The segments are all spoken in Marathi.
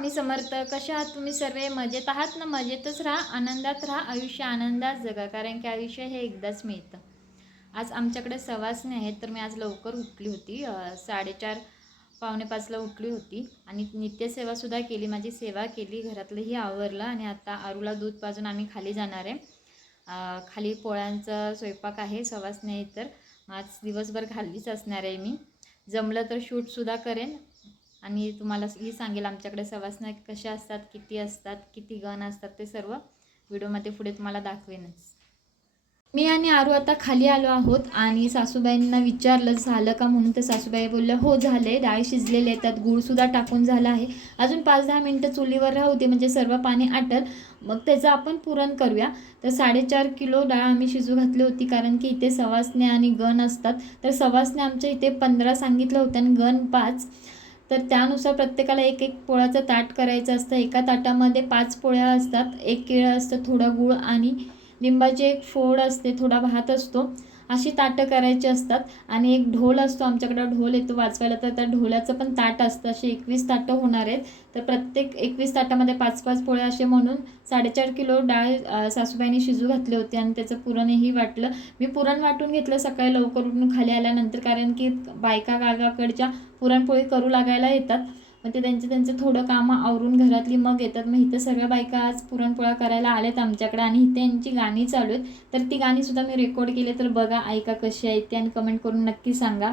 स्वामी समर्थ कशा आहात तुम्ही सर्व? मजेत आहात ना? मजेतच राहा आनंदात राहा आयुष्य आनंदात जगा कारण की आयुष्य हे एकदाच मिळतं. आज आमच्याकडे सवासणी आहेत तर मी आज लवकर उठली होती. साडेचार पावणे पाचला उठली होती आणि नित्यसेवासुद्धा केली माझी सेवा केली. घरातलंही आवरलं आणि आता आरूला दूध पाजून आम्ही खाली जाणार आहे. खाली पोळ्यांचा स्वयंपाक आहे सवासणी आहेत तर आज दिवसभर खालीच असणार आहे मी. जमलं तर शूटसुद्धा करेन. आणि तुम्हाला ही सांगेल आमच्याकडे सवासण्या कशा असतात किती असतात किती गण असतात ते सर्व व्हिडिओमध्ये पुढे तुम्हाला दाखवेनच. मी आणि आरू आता खाली आलो आहोत आणि सासूबाईंना विचारलं झालं का? म्हणून तर सासूबाई बोलल्या हो झाले डाळ शिजलेले आहेत त्यात गूळसुद्धा टाकून झालं आहे. अजून पाच दहा मिनटं चुलीवर राहू दे म्हणजे सर्व पाणी आटल. मग त्याचं आपण पुरण करूया. तर साडेचार किलो डाळ आम्ही शिजू घातली होती कारण की इथे सवासने आणि गण असतात. तर सवासने आमच्या इथे पंधरा सांगितलं होतं आणि गण पाच. तर त्यानुसार प्रत्येकाला एक एक पोळ्याचं ताट करायचं असतं. एका ताटामध्ये पाच पोळ्या असतात. एक केळं असतं थोडा गूळ आणि लिंबाची एक फोड असते थोडा भात असतो. अशी ताटं करायची असतात आणि एक ढोल असतो आमच्याकडं ढोल येतो वाजवायला तर त्या ढोलाचं पण ताट असतं. असे एकवीस ताटं होणार आहेत. तर प्रत्येक एकवीस ताटामध्ये पाच पाच पोळे असे म्हणून साडेचार किलो डाळ सासूबाईंनी शिजू घातली होती आणि त्याचं पुरणही वाटलं. मी पुरण वाटून घेतलं सकाळी लवकर उठून खाली आल्यानंतर कारण की बायका गागाकडच्या पुरणपोळी करू लागायला येतात. मग ते त्यांचं त्यांचं थोडं कामं आवरून घरातली मग येतात. मग इथं सगळ्या बायका आज पुरणपोळ्या करायला आल्यात आमच्याकडे आणि इथे यांची गाणी चालू आहेत. तर ती गाणीसुद्धा मी रेकॉर्ड केली तर बघा ऐका कशी आहेत ते आणि कमेंट करून नक्की सांगा.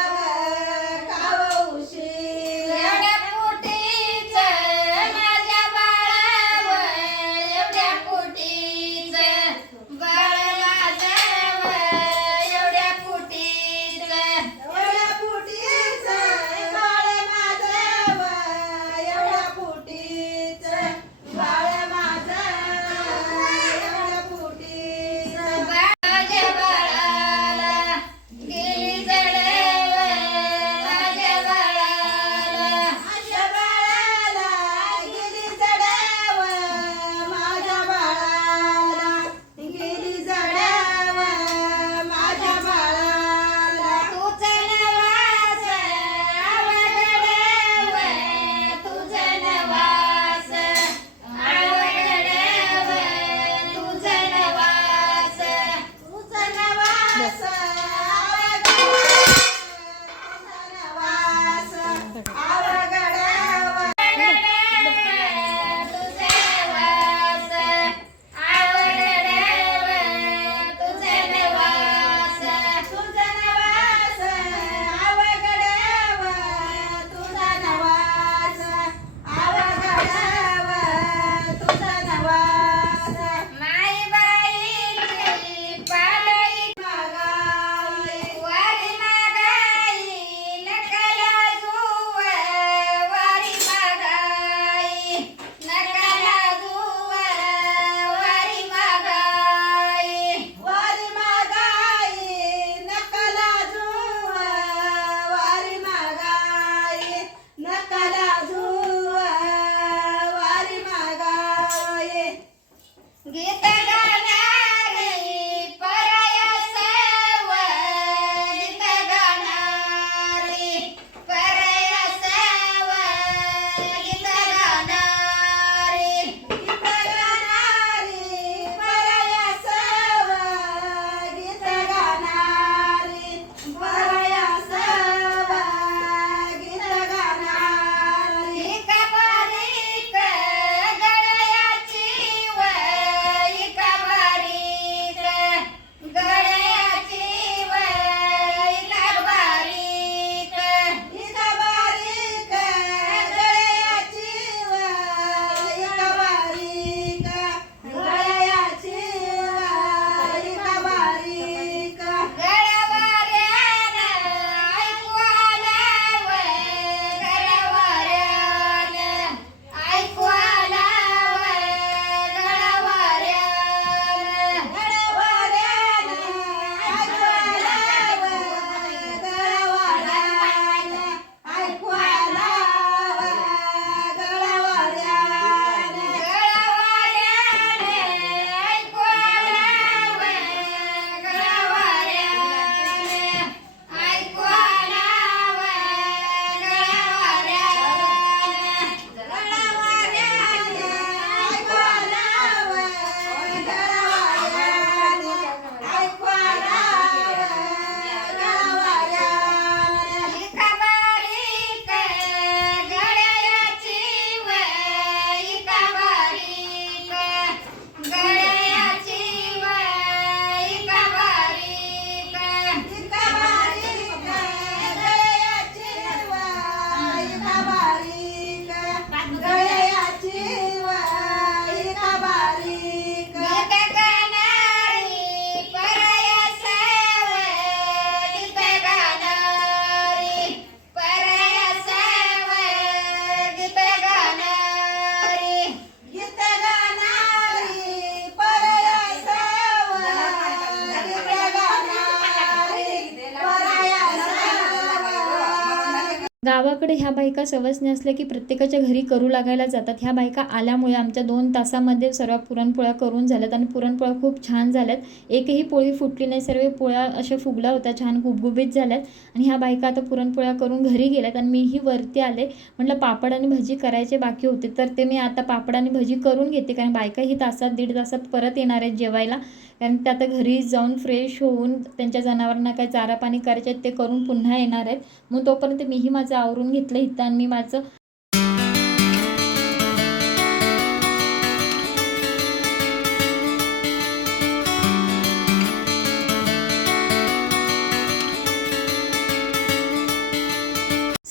गावाकडे ह्या बायका सवसने असल्या की प्रत्येकाच्या घरी करू लागायला जातात. ह्या बायका आल्यामुळे आमच्या दोन तासामध्ये सर्व पुरणपोळ्या करून झाल्यात आणि पुरणपोळ्या खूप छान झाल्यात. एकही पोळी फुटली नाही. सर्व पोळ्या अशा फुगल्या होत्या छान गुबगुबीत झाल्यात. आणि ह्या बायका आता पुरणपोळ्या करून घरी गेल्यात आणि मीही वरती आले. म्हटलं पापड आणि भजी करायचे बाकी होते. तर ते मी आता पापड आणि भजी करून घेते. कारण बायका ही तासात दीड तासात परत येणार आहेत जेवायला. कारण ते आता घरी जाऊन फ्रेश होऊन त्यांच्या जनावरांना काय चारा पाणी करायचे आहेत ते करून पुन्हा येणार आहेत. मग तोपर्यंत मीही माझं आवरून घेतलं इथं आणि मी माझं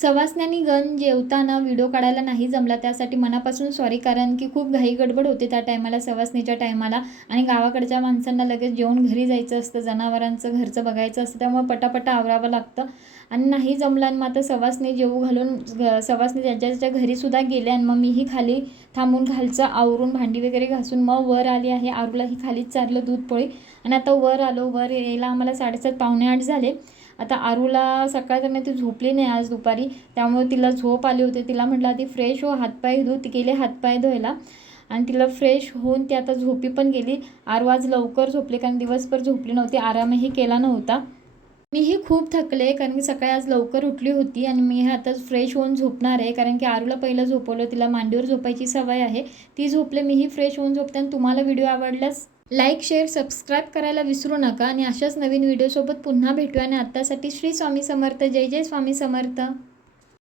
सवासण्यांनी गण जेवताना व्हिडिओ काढायला नाही जमला त्यासाठी मनापासून सॉरी कारण की खूप घाई गडबड होते त्या टायमाला सवासणीच्या टायमाला आणि गावाकडच्या माणसांना लगेच जेवण घरी जायचं असतं जनावरांचं घरचं बघायचं असतं त्यामुळे पटापटा आवरावं लागतं. आणि नाही जमलं आणि मग आता सवासणी जेवू घालून सवासनी सवासणी ज्यांच्या ज्यांच्या घरीसुद्धा गेले आणि मग मीही खाली थांबून खालचं आवरून भांडी वगैरे घासून मग वर आली आहे आरूलाही खालीच चारलं दूध पोळी. आणि आता वर आलो वर यायला आम्हाला साडेसात पावणे आठ झाले. आता आरूला सकाळ ती झोपली नाही आज दुपारी त्यामुळे तिला झोप आली होती. तिला म्हटलं आधी फ्रेश हो हातपाय धु. ती गेले हातपाय धुवायला आणि तिला फ्रेश होऊन ती आता झोपी पण गेली. आरू आज लवकर झोपली कारण दिवसभर झोपली नव्हती. आरामही केला नव्हता. मीही खूप थकले कारण की सकाळी आज लवकर उठली होती आणि मी आता फ्रेश होऊन झोपणार आहे. कारण की आरूला पहिलं झोपवलं तिला मांडीवर झोपायची सवय आहे. ती झोपले मीही फ्रेश होऊन झोपते. आणि तुम्हाला व्हिडिओ आवडल्यास लाईक शेअर सबस्क्राईब करायला विसरू नका आणि अशाच नवीन व्हिडिओसोबत पुन्हा भेटूया. आणि आत्तासाठी श्री स्वामी समर्थ. जय जय स्वामी समर्थ.